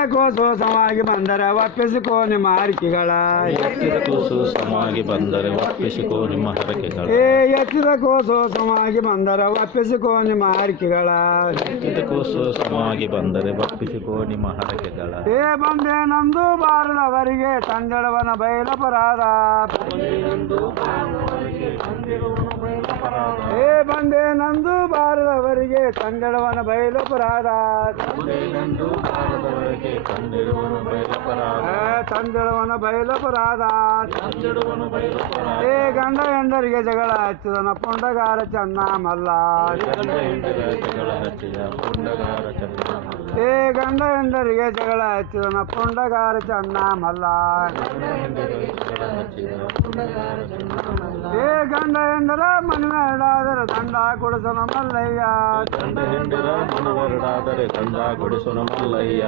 ಎತ್ತಿದ ಕೋಸು ಸಮಾಗಿ ಬಂದರೆ ಒಪ್ಪಿಸಿಕೋ ನಿಮ್ಮ ಹರಕೆಗಳ ಎತ್ತಿದ ಕೂಸು ಸಮಾಗಿ ಬಂದರೆ ಒಪ್ಪಿಸಿಕೋ ನಿಮ್ಮ ಹರಕೆಗಳ ಎತ್ತಿದ ಕೋಸು ಸಮಾಗಿ ಬಂದರೆ ಒಪ್ಪಿಸಿಕೋ ನಿಮ್ಮ ಹರಕೆಗಳ ಎತ್ತಿದ ಕೂಸು ಸಮಾಗಿ ಬಂದರೆ ಒಪ್ಪಿಸಿಕೋ ನಿಮ್ಮ ಹರಕೆಗಳ ಬಂದೆ ನಂದು ಬಾರದವರಿಗೆ ತಂದೆಳವನ ಬಯಲಪರಾಧ ಬಂದೆ ನಂದು ಬಾರದವರಿಗೆ ತಂದೆಳವನ ಬಯಲಪರಾಧ ತಂದೆಳವನ ಬಯಲಪರಾಧ ಗಂಡ ಹೆಂಡರಿಗೆ ಜಗಳ ಹಚ್ಚಿದನ ಪುಂಡಗಾರ ಚೆನ್ನ ಮಲ್ಲ ಗಂಡ ಹೆಂಡರಿಗೆ ಜಗಳ ಹಚ್ಚಿದನ ಪುಂಡಗಾರ ಚೆನ್ನ ಮಲ್ಲ ಗಂಡ ಹೆಂಡರ ಮನವೆರಡಾದರೆ ದಂಡ ಕೊಡಿಸನ ಮಲ್ಲಯ್ಯ ಗಂಡ ಹೆಂಡರ ಮನವೆರಡಾದರೆ ದಂಡ ಕೊಡಿಸನ ಮಲ್ಲಯ್ಯ